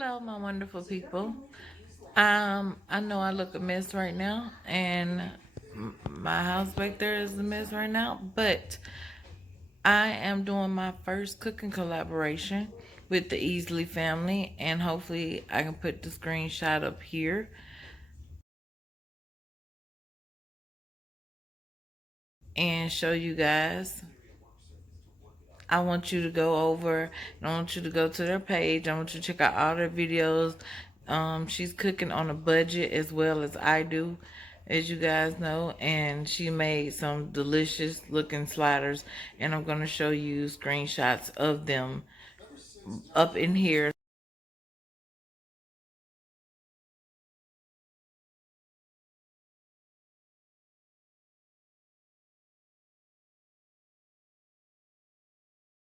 Hello, my wonderful people. I know I look a mess right now, and my house back there is a mess right now, but I am doing my first cooking collaboration with the Easley family, and hopefully I can put the screenshot up here and show you guys. I want you to go over, and I want you to go to their page. I want you to check out all their videos. She's cooking on a budget as well as I do, as you guys know, and she made some delicious looking sliders, and I'm going to show you screenshots of them up in here.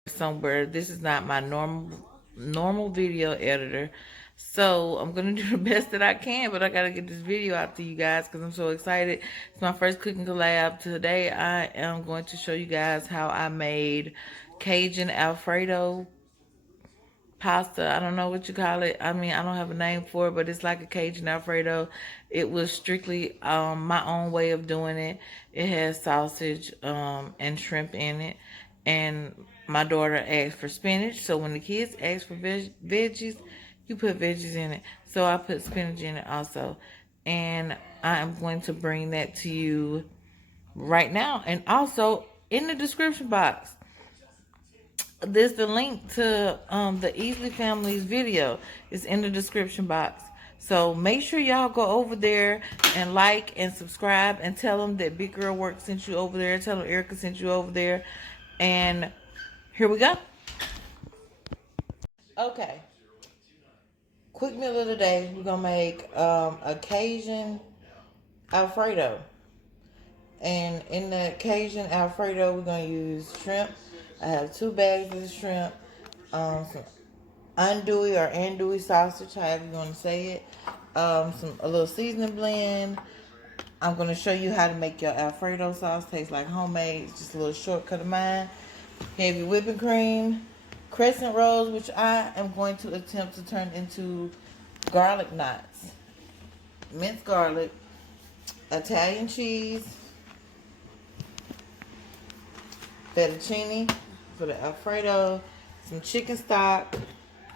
Somewhere. This is not my normal video editor. So I'm gonna do the best that I can, but I gotta get this video out to you guys because I'm so excited. It's my first cooking collab. Today I am going to show you guys how I made Cajun Alfredo pasta. I don't know what you call it. I mean, I don't have a name for it, but it's like a Cajun Alfredo. It was strictly my own way of doing it. It has sausage and shrimp in it. And my daughter asked for spinach. So when the kids ask for veggies, you put veggies in it. So I put spinach in it also. And I am going to bring that to you right now. And also in the description box, there's the link to the Easley family's video. It's in the description box. So make sure y'all go over there and like and subscribe and tell them that Big Girl Work sent you over there. Tell them Erica sent you over there. And here we go. Okay. Quick meal of the day. We're going to make a Cajun Alfredo. And in the Cajun Alfredo, we're going to use shrimp. I have 2 bags of shrimp, some andouille or andouille sausage, however you want to say it, a little seasoning blend. I'm going to show you how to make your Alfredo sauce taste like homemade. It's just a little shortcut of mine. Heavy whipping cream, crescent rolls, which I am going to attempt to turn into garlic knots, minced garlic, Italian cheese, fettuccine for the Alfredo, some chicken stock.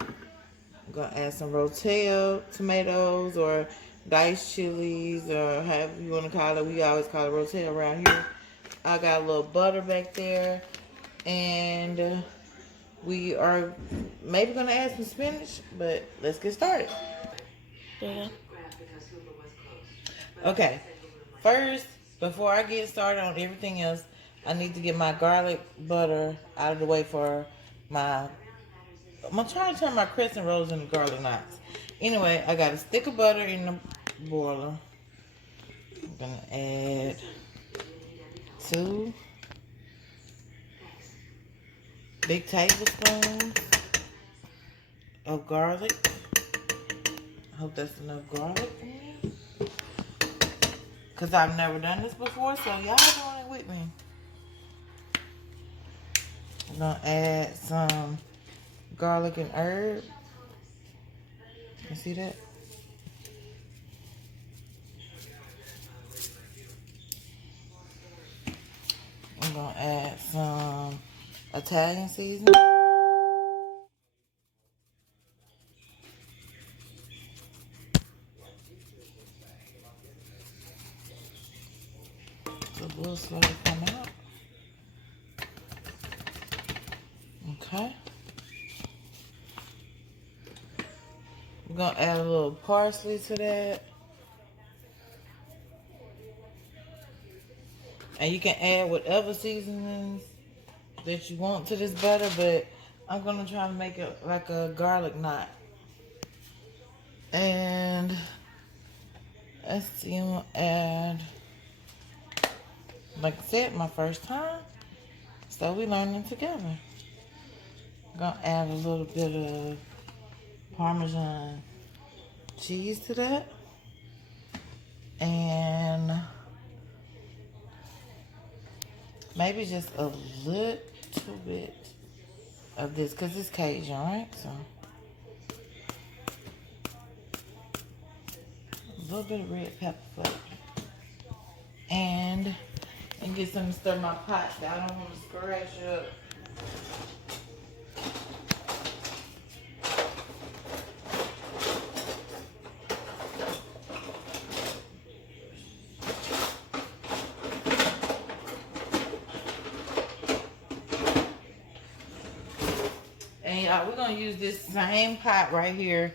I'm going to add some rotel tomatoes or diced chilies or however you want to call it. We always call it rotel around here. I got a little butter back there. And we are maybe going to add some spinach, but let's get started. Yeah. Okay. First, before I get started on everything else, I need to get my garlic butter out of the way for my... I'm going to try to turn my crescent rolls into garlic knots. Anyway, I got a stick of butter in the boiler. I'm going to add 2 big tablespoons of garlic. I hope that's enough garlic for me, because I've never done this before, so y'all doing it with me. I'm going to add some garlic and herb. You see that? I'm going to add some Italian seasoning. A little slow to come out. Okay. I'm going to add a little parsley to that. And you can add whatever seasonings that you want to this butter, but I'm going to try to make it like a garlic knot. And let's see, I'm going to add, like I said, my first time. So we learning together. I'm going to add a little bit of parmesan cheese to that. And maybe just a little bit of this, because it's Cajun, right? So little bit of red pepper flake. And get something to stir my pot that I don't want to scratch up. And y'all, we're going to use this same pot right here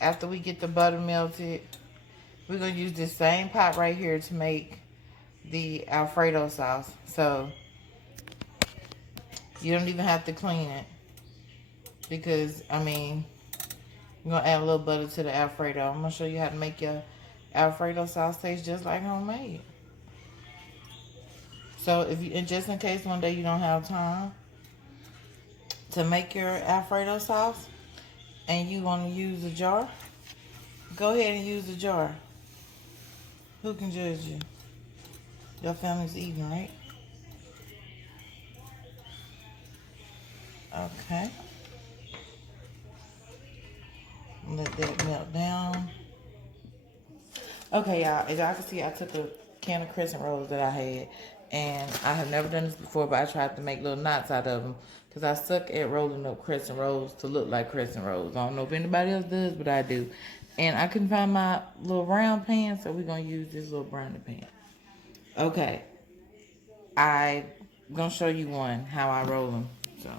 after we get the butter melted. We're going to use this same pot right here to make the Alfredo sauce. So you don't even have to clean it. Because, I mean, you're going to add a little butter to the Alfredo. I'm going to show you how to make your Alfredo sauce taste just like homemade. So, and just in case one day you don't have time to make your Alfredo sauce and you want to use a jar, go ahead and use a jar. Who can judge you? Your family's eating, right? Okay. Let that melt down. Okay, y'all. As y'all can see, I took a can of crescent rolls that I had. And I have never done this before, but I tried to make little knots out of them. Because I suck at rolling up crescent rolls to look like crescent rolls. I don't know if anybody else does, but I do. And I couldn't find my little round pan, so we're going to use this little brownie pan. Okay. I'm going to show you one, how I roll them. So,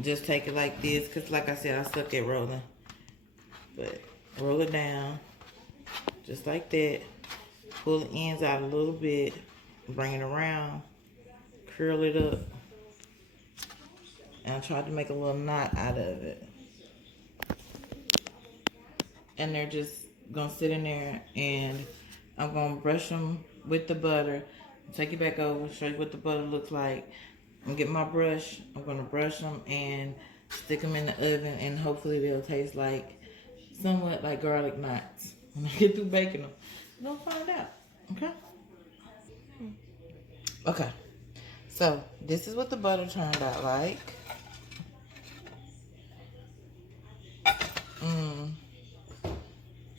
just take it like this, because like I said, I suck at rolling. But roll it down, just like that. Pull the ends out a little bit, bring it around, curl it up. And I tried to make a little knot out of it. And they're just gonna sit in there, and I'm gonna brush them with the butter. Take it back over, show you what the butter looks like. I'm gonna get my brush, I'm gonna brush them and stick them in the oven, and hopefully they'll taste like, somewhat like garlic knots. When I get through baking them, we'll find out, okay? Okay, so this is what the butter turned out like.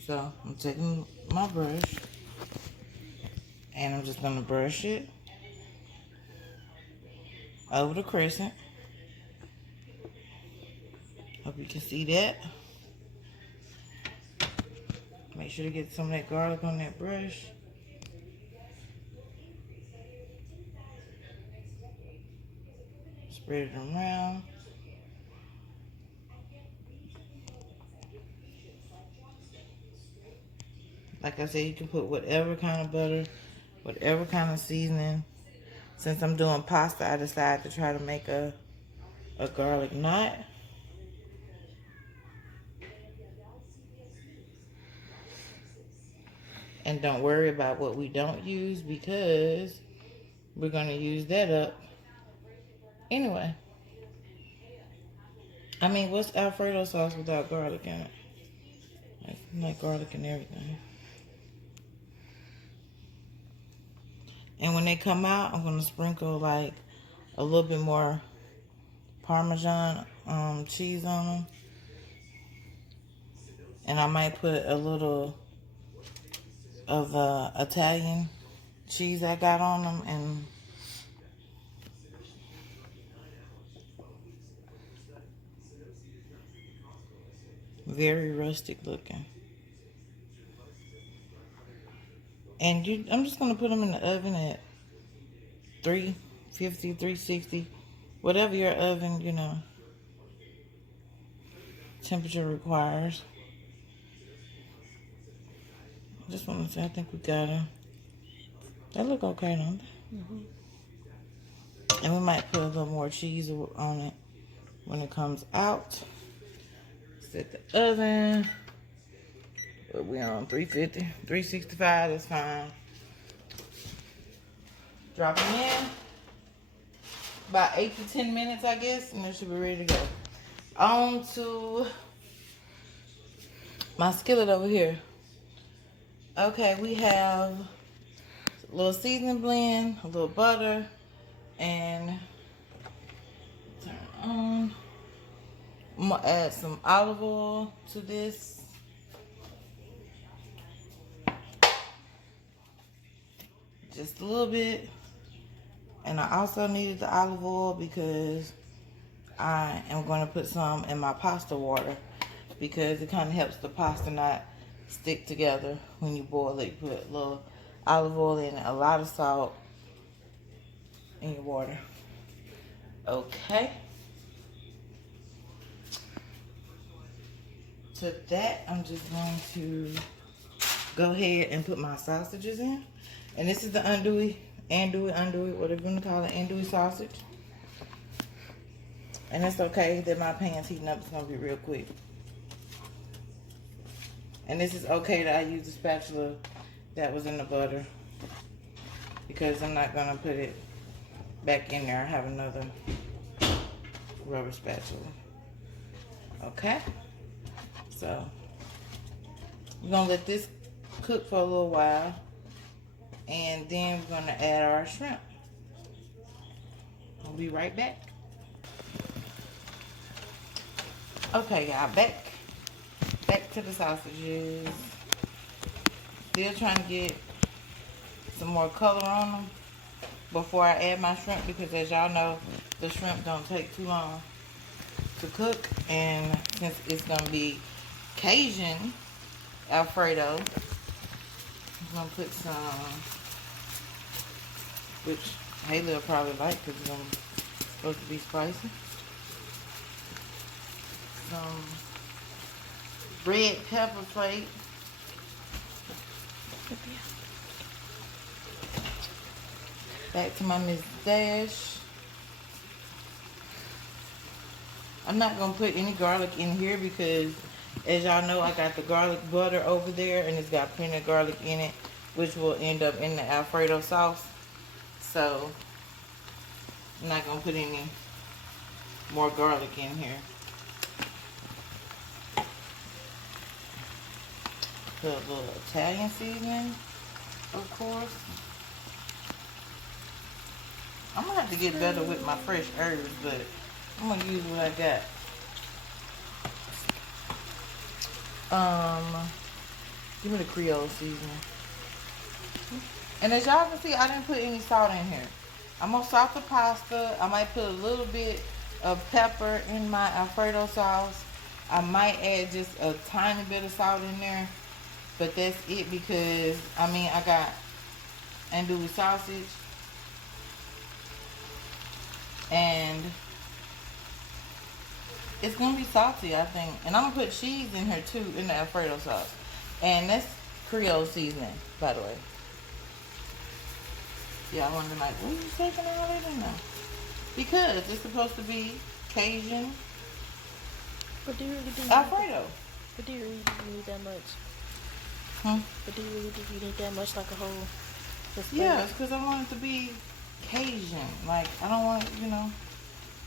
So I'm taking my brush and I'm just gonna brush it over the crescent. Hope you can see that. Make sure to get some of that garlic on that brush. Spread it around. Like I said, you can put whatever kind of butter, whatever kind of seasoning. Since I'm doing pasta, I decided to try to make a garlic knot. And don't worry about what we don't use, because we're going to use that up anyway. I mean, what's Alfredo sauce without garlic in it? Like garlic and everything. And when they come out, I'm going to sprinkle like a little bit more parmesan cheese on them. And I might put a little of Italian cheese I got on them. And very rustic looking. And I'm just going to put them in the oven at 350, 360, whatever your oven, temperature requires. I just want to say, I think we got them. They look okay, don't they? Mm-hmm. And we might put a little more cheese on it when it comes out. Set the oven. But we're on 350, 365, that's fine. Drop them in. About 8 to 10 minutes, I guess, and it should be ready to go. On to my skillet over here. Okay, we have a little seasoning blend, a little butter, and turn it on. I'm gonna add some olive oil to this. just a little bit. And I also needed the olive oil because I am going to put some in my pasta water because it kind of helps the pasta not stick together when you boil it. You put a little olive oil in it, a lot of salt in your water. Okay. To that, I'm just going to go ahead and put my sausages in. And this is the andouille, whatever you want to call it, andouille sausage. And it's okay that my pan's heating up. It's going to be real quick. And this is okay that I use the spatula that was in the butter, because I'm not going to put it back in there. I have another rubber spatula. Okay? So, we're going to let this cook for a little while. And then we're going to add our shrimp. I'll be right back. Okay, y'all, back to the sausages. Still trying to get some more color on them before I add my shrimp, because as y'all know, the shrimp don't take too long to cook. And since it's going to be Cajun Alfredo, I'm going to put some, which Haley will probably like because it's supposed to be spicy. Some red pepper flake. Back to my Miss Dash. I'm not going to put any garlic in here because, as y'all know, I got the garlic butter over there and it's got plenty of garlic in it, which will end up in the Alfredo sauce. So, I'm not going to put any more garlic in here. Put a little Italian seasoning, of course. I'm going to have to get better with my fresh herbs, but I'm going to use what I got. Give me the Creole seasoning. And as y'all can see, I didn't put any salt in here. I'm going to salt the pasta. I might put a little bit of pepper in my Alfredo sauce. I might add just a tiny bit of salt in there. But that's it, because, I mean, I got andouille sausage. And it's going to be salty, I think. And I'm going to put cheese in here, too, in the Alfredo sauce. And that's Creole seasoning, by the way. Yeah, I wonder, like, what are you taking all that in there? Because it's supposed to be Cajun But do you really do Alfredo. But do you really need that much? But do you really need that much, like a whole? Yeah, it's because I want it to be Cajun. Like, I don't want it, you know.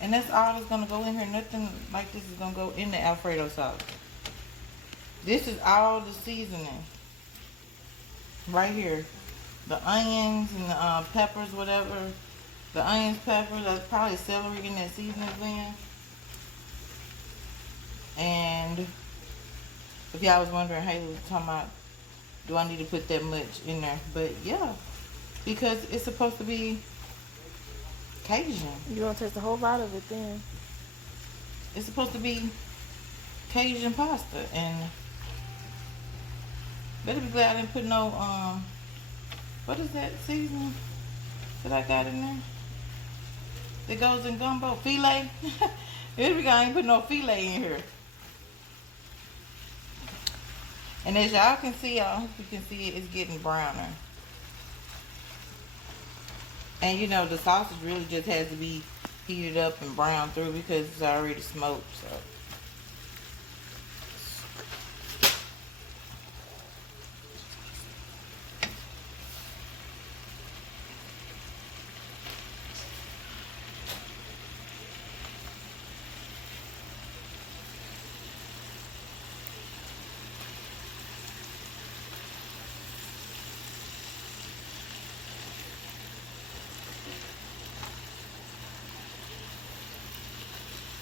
And that's all that's going to go in here. Nothing like this is going to go in the Alfredo sauce. This is all the seasoning. Right here. The onions and the peppers, whatever. The onions, peppers, that's probably celery in that seasoning blend. And if y'all was wondering, Haley was talking about, do I need to put that much in there? But yeah, because it's supposed to be Cajun. You want to taste a whole lot of it then. It's supposed to be Cajun pasta. And better be glad I didn't put no, what is that seasoning that I got in there? That goes in gumbo? Filet? Better be glad I ain't put no filet in here. And as y'all can see, I hope you can see it, it's getting browner. And you know, the sausage really just has to be heated up and browned through because it's already smoked, so.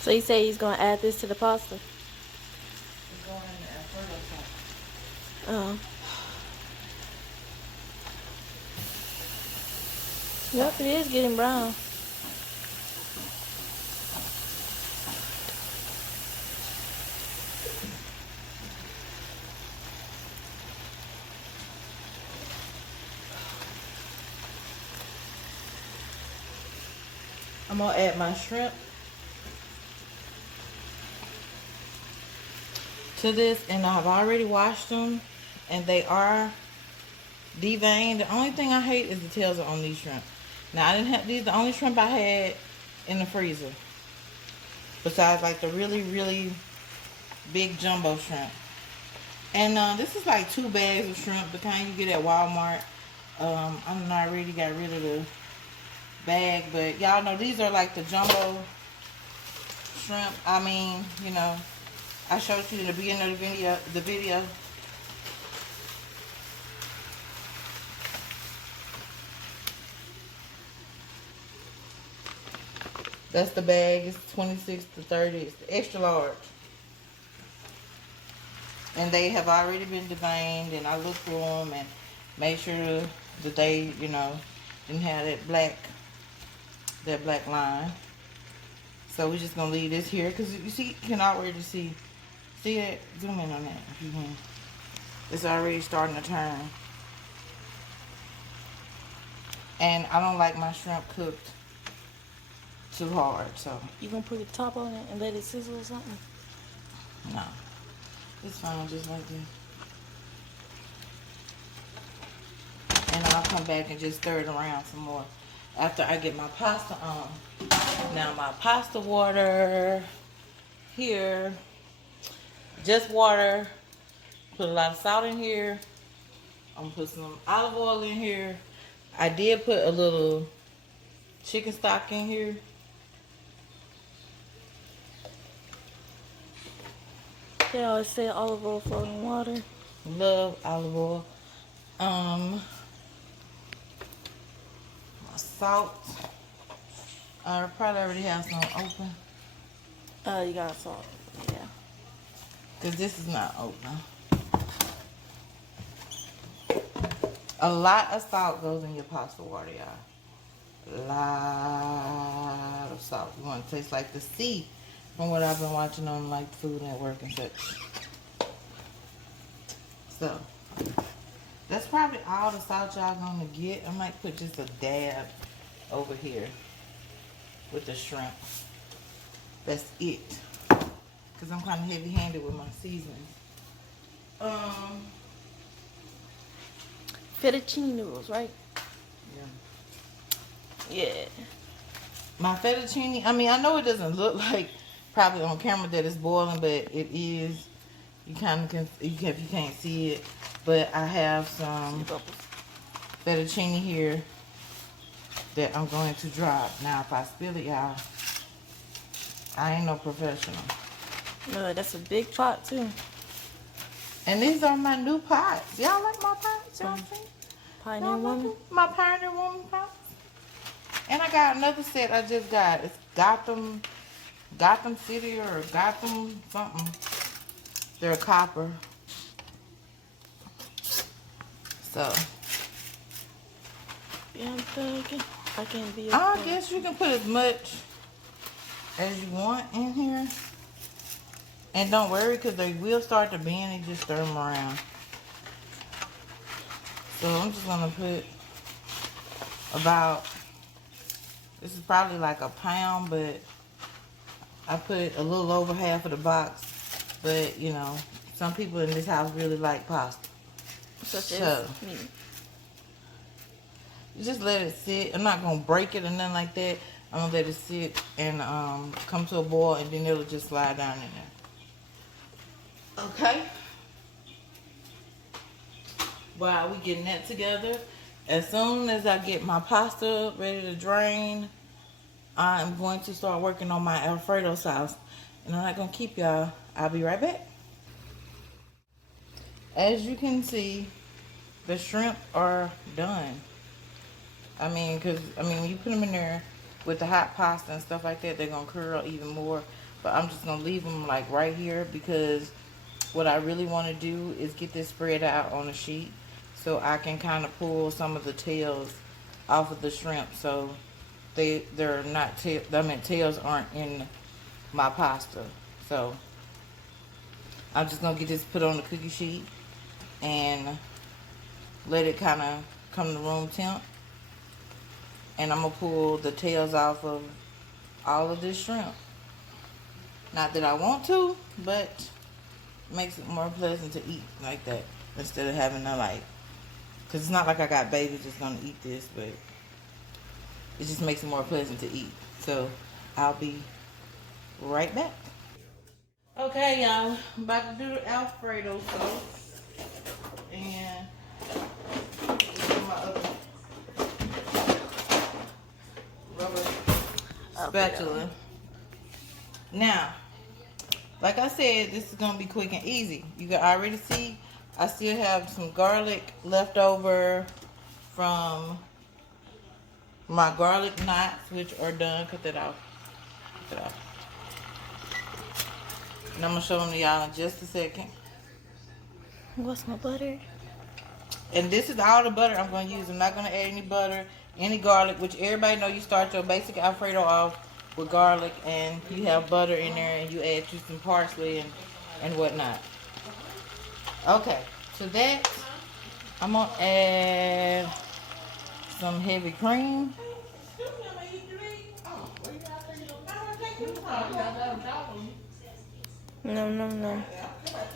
So you say he's gonna add this to the pasta? It's going in the Alfredo sauce. Oh. Yep, it is getting brown. I'm gonna add my shrimp to this, and I've already washed them, and they are deveined. The only thing I hate is the tails are on these shrimp. Now I didn't have these. The only shrimp I had in the freezer, besides like the really really big jumbo shrimp. And this is like 2 bags of shrimp, the kind you get at Walmart. I'm not already got rid of the bag, but y'all know these are like the jumbo shrimp. I mean, you know, I showed you in the beginning of the video. That's the bag. It's 26 to 30. It's the extra large. And they have already been deveined, and I looked through them and made sure that they, you know, didn't have that black line. So we're just gonna leave this here, because you see, you can already see it. Zoom in on that if you can. It's already starting to turn. And I don't like my shrimp cooked too hard, so You gonna put the top on it and let it sizzle or something? no, it's fine just like this. And I'll come back and just stir it around some more after I get my pasta on. Now my pasta water here, just water. Put a lot of salt in here. I'm gonna put some olive oil in here. I did put a little chicken stock in here. They always say olive oil floating water. Love olive oil. My salt. I probably already have some open, You got salt. Yeah. because this is not open. A lot of salt goes in your pasta water, y'all. A lot of salt. You want to taste like the sea, from what I've been watching on like Food Network and such. So that's probably all the salt y'all gonna get. I might put just a dab over here with the shrimp. That's it. Cause I'm kind of heavy-handed with my seasonings. Fettuccine noodles, right? Yeah. Yeah. My fettuccine, I mean, I know it doesn't look like probably on camera that it's boiling, but it is. You kind of can, if you can't see it, but I have some fettuccine here that I'm going to drop. Now, if I spill it, y'all, I ain't no professional. No, that's a big pot too. And these are my new pots. Y'all like my pots? Y'all see? Pioneer Y'all like Woman. it? My Pioneer Woman pots. And I got another set I just got. It's Gotham City or Gotham something. They're copper. So Yeah, I can't be. I guess you can put as much as you want in here. And don't worry, because they will start to bend and just stir them around. So I'm just going to put about, this is probably like a pound, but I put a little over half of the box. But, you know, some people in this house really like pasta. Such So, as me. you just let it sit. I'm not going to break it or nothing like that. I'm going to let it sit and come to a boil, and then it'll just slide down in there. Okay. While we getting that together, as soon as I get my pasta ready to drain, I'm going to start working on my Alfredo sauce. And I'm not going to keep y'all. I'll be right back. As you can see, the shrimp are done. I mean, you put them in there with the hot pasta and stuff like that, they're going to curl even more. But I'm just going to leave them like right here, because what I really want to do is get this spread out on a sheet so I can kind of pull some of the tails off of the shrimp, so they're not tails aren't in my pasta. So I'm just gonna get this put on the cookie sheet and let it kind of come to room temp. And I'm gonna pull the tails off of all of this shrimp. Not that I want to, but it makes it more pleasant to eat like that instead of having to like, cause it's not like I got babies that's gonna eat this, but it just makes it more pleasant to eat. So I'll be right back. Okay, y'all, I'm about to do the Alfredo sauce and my other rubber spatula. Now, like I said, this is gonna be quick and easy. You can already see I still have some garlic left over from my garlic knots, which are done. Cut that off. Cut that off. And I'm gonna show them to y'all in just a second. What's my butter? And this is all the butter I'm gonna use. I'm not gonna add any butter, any garlic, which everybody know you start your basic Alfredo off with garlic and you have butter in there and you add you some parsley and whatnot. Okay, to that I'm gonna add some heavy cream. No.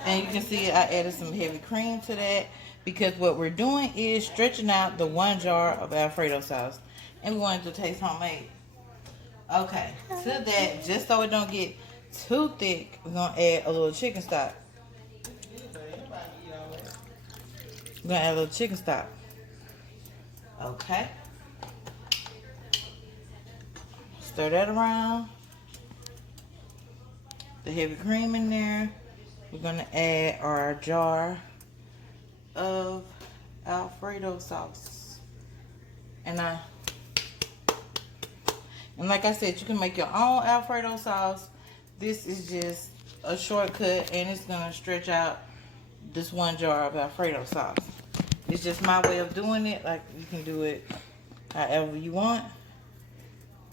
And you can see I added some heavy cream to that because what we're doing is stretching out the 1 jar of Alfredo sauce. And we want it to taste homemade. Okay, to that, just so it don't get too thick, we're going to add a little chicken stock. We're going to add a little chicken stock. Okay. Stir that around. The heavy cream in there. We're going to add our jar of Alfredo sauce. And like I said, you can make your own Alfredo sauce. This is just a shortcut and it's going to stretch out this 1 jar of Alfredo sauce. It's just my way of doing it. Like, you can do it however you want.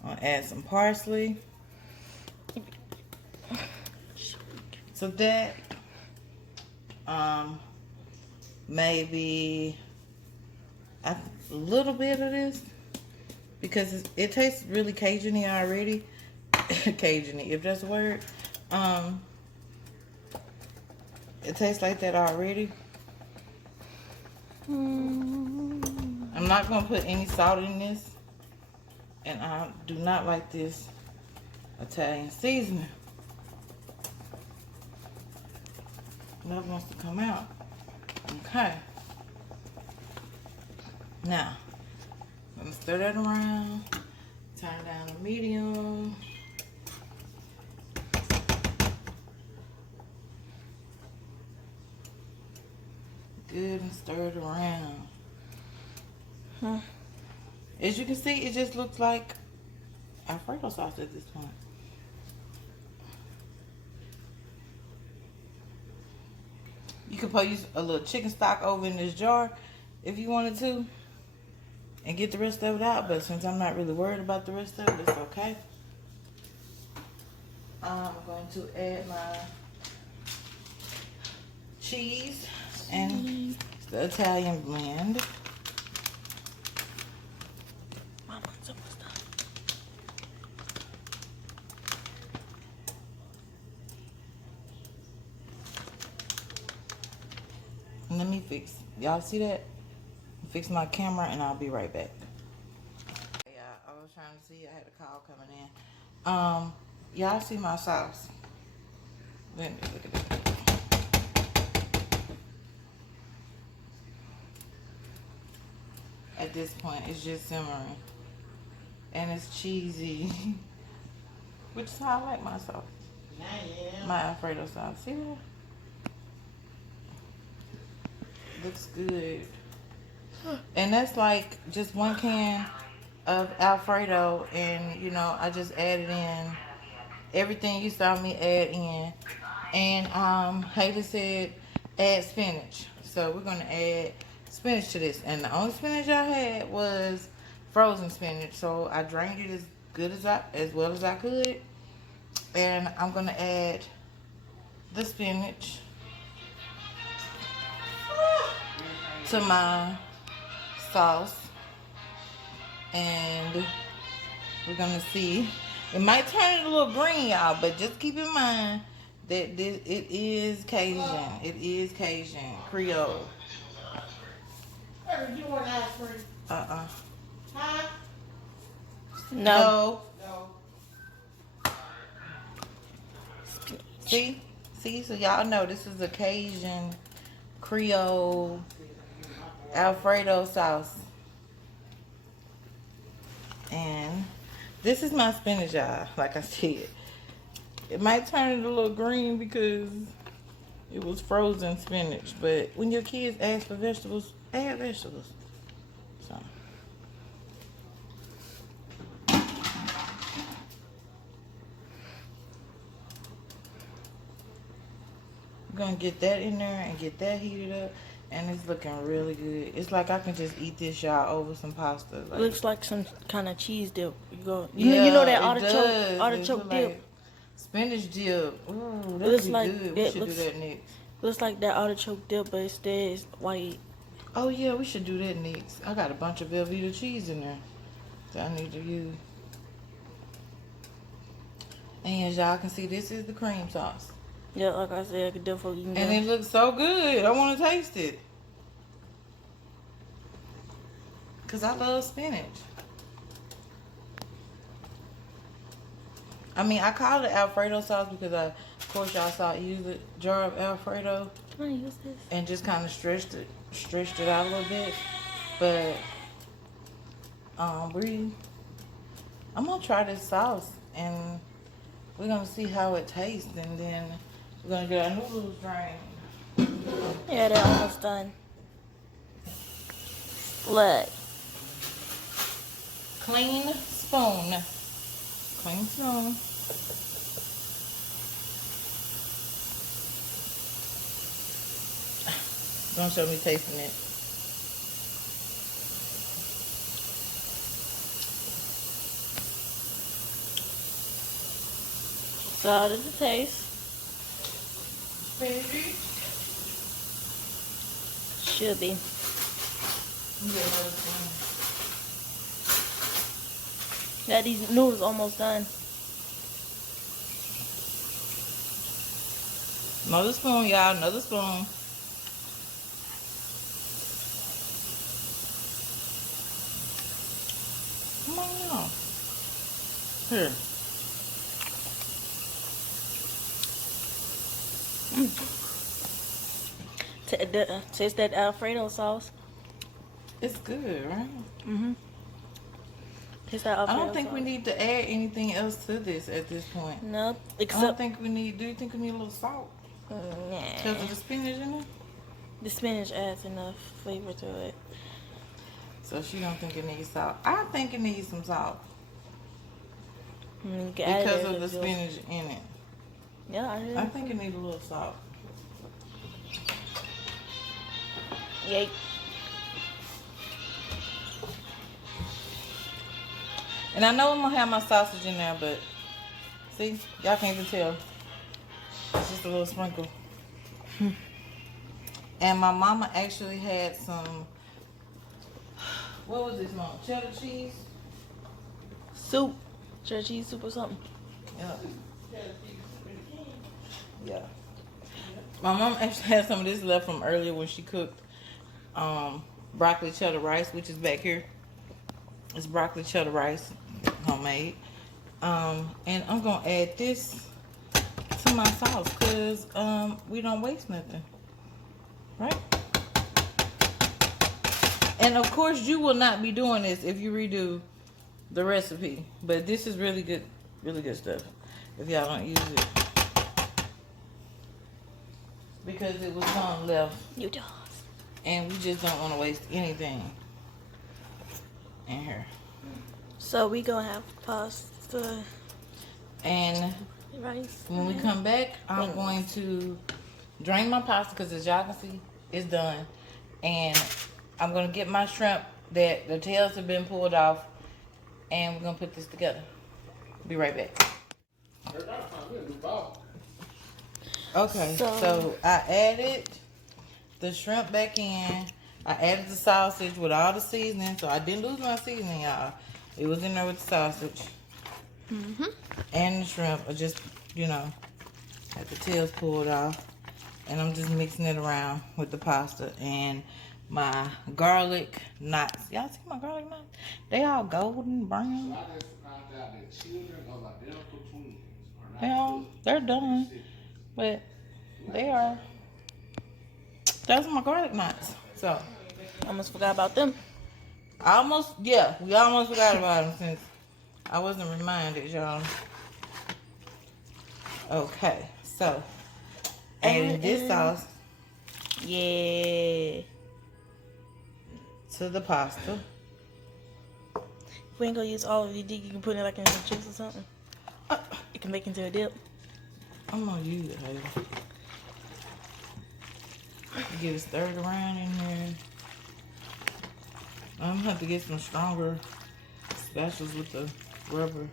I'll add some parsley. So that, maybe a little bit of this because it tastes really Cajun-y already. Cajun-y, if that's a word. It tastes like that already. I'm not gonna put any salt in this, and I do not like this Italian seasoning. Love wants to come out. Okay. Now, I'm gonna stir that around. Turn it down to medium. Good and stir it around. As you can see, it just looks like Alfredo sauce at this point. You could put a little chicken stock over in this jar if you wanted to and get the rest of it out, but since I'm not really worried about the rest of it, it's okay. I'm going to add my cheese and the Italian blend. Let me fix, y'all see that? Fix my camera and I'll be right back. Yeah, I was trying to see, I had a call coming in. Y'all see my sauce? Let me look at it. At this point, it's just simmering. And it's cheesy. Which is how I like my sauce. My Alfredo sauce. See that? Looks good. And that's like just 1 can of Alfredo, and you know, I just added in everything you saw me add in. And Hayden said add spinach, so we're gonna add spinach to this. And the only spinach I had was frozen spinach. So I drained it as well as I could. And I'm gonna add the spinach to my sauce. And we're gonna see. It might turn it a little green, y'all, but just keep in mind that it is Cajun. It is Cajun Creole. You want ice cream? Huh? No. No. See, so y'all know this is a Cajun Creole Alfredo sauce. And this is my spinach, y'all. Like I said, it might turn it a little green because it was frozen spinach. But when your kids ask for vegetables, add vegetables. So I'm gonna get that in there and get that heated up. And it's looking really good. It's like I can just eat this, y'all, over some pasta. Like, Looks like some kind of cheese dip. yeah, You know that it artichoke dip. like spinach dip. Ooh, It that'd looks be like good. We it should looks, do that next. looks like that artichoke dip, but instead it's white. Oh yeah, we should do that next. I got a bunch of Velveeta cheese in there that I need to use. And as y'all can see, this is the cream sauce. Yeah, like I said, I could definitely eat And it looks so good. I want to taste it. Because I love spinach. I mean, I call it Alfredo sauce because of course y'all saw I use a jar of Alfredo. Can I use this? And just kind of stretched it out a little bit. But I'm gonna try this sauce and we're gonna see how it tastes, and then we're gonna get our noodles drained. Yeah, they're almost done. Look. Clean spoon. Clean spoon. Don't show me tasting it. So how does it taste? Spinachy. Should be. Yeah, these noodles almost done. Another spoon, y'all. Another spoon. Come on, y'all. Here. Taste that Alfredo sauce. It's good, right? Mm-hmm. Taste that Alfredo I don't think sauce. we need to add anything else to this at this point. No, I don't except think we need. Do you think we need a little salt? Because of the spinach in it? the spinach adds enough flavor to it. So she don't think it needs salt. I think it needs some salt. You can add it Because if of the it's yours. spinach in it. Yeah, I think it needs a little salt. Yay. And I know I'm gonna have my sausage in there, but see, y'all can't even tell. It's just a little sprinkle. And my mama actually had some, what was this, mom? Cheddar cheese? Soup. Cheddar cheese soup or something. Yeah. Yeah. My mom actually had some of this left from earlier when she cooked broccoli cheddar rice, which is back here. It's broccoli cheddar rice, homemade. And I'm gonna add this to my sauce because we don't waste nothing, right? And of course, you will not be doing this if you redo the recipe. But this is really good stuff. If y'all don't use it, because it was some left. You do. And we just don't want to waste anything in here. So we gonna have pasta, And rice. when we come back, I'm going to drain my pasta because as y'all can see, it's done. And I'm going to get my shrimp that the tails have been pulled off, and we're gonna put this together. Be right back. Okay, so I added the shrimp back in. I added the sausage with all the seasoning, so I didn't lose my seasoning, y'all. It was in there with the sausage. And the shrimp. I just, you know, had the tails pulled off. And I'm just mixing it around with the pasta and my garlic knots. Y'all see my garlic knots? They all golden brown. They're done. But they are. Those are my garlic knots. So I almost forgot about them. we almost forgot about them since I wasn't reminded, y'all. Okay, so adding this sauce Yeah. to the pasta. If we ain't gonna use all of you, you can put it like in some chips or something. You can make into a dip. I'm gonna use it, Haley. Get it stirred around in there. I'm gonna have to get some stronger spatulas with the rubber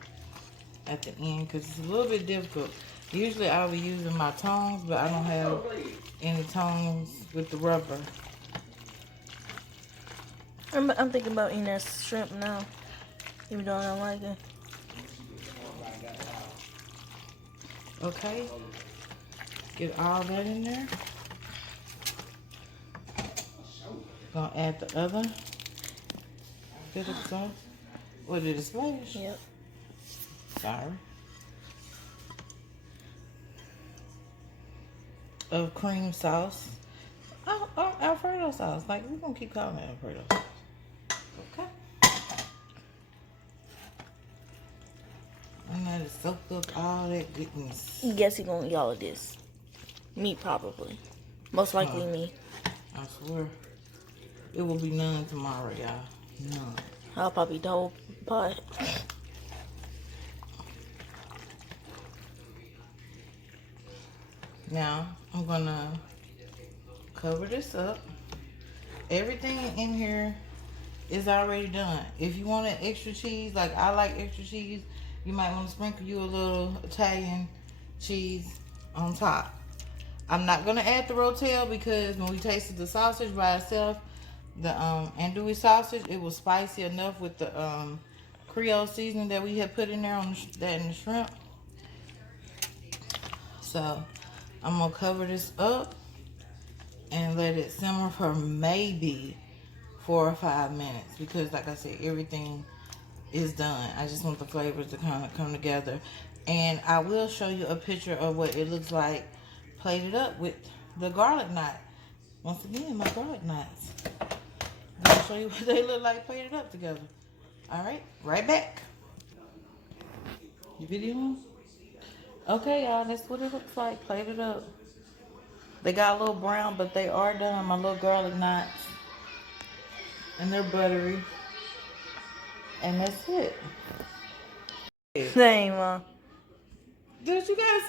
at the end because it's a little bit difficult. Usually I'll be using my tongs, but I don't have any tongs with the rubber. I'm thinking about eating that shrimp now, even though I don't like it. Okay, get all that in there. Gonna add the other bit of sauce. What did it splash? Yep. Sorry. Of cream sauce. Oh, Alfredo sauce. Like, we're gonna keep calling it Alfredo sauce. Okay. And let it soak up all that goodness. Guess he gonna eat all of this. Me, probably. Most likely me. I swear. It will be none tomorrow, y'all. None. I'll probably eat the whole pot. Now, I'm gonna cover this up. Everything in here is already done. If you wanted extra cheese, like I like extra cheese, you might want to sprinkle you a little Italian cheese on top. I'm not gonna add the rotel because when we tasted the sausage by itself, the andouille sausage, it was spicy enough with the Creole seasoning that we had put in there on that and the shrimp. So I'm gonna cover this up and let it simmer for maybe 4 or 5 minutes because, like I said, everything is done. I just want the flavors to kind of come together. And I will show you a picture of what it looks like plated up with the garlic knot. Once again, my garlic knots. I'm gonna show you what they look like plated up together. All right, right back. You video on? Okay, y'all, that's what it looks like plated up. They got a little brown, but they are done. My little garlic knots. And they're buttery. And that's it. Same, Did you guys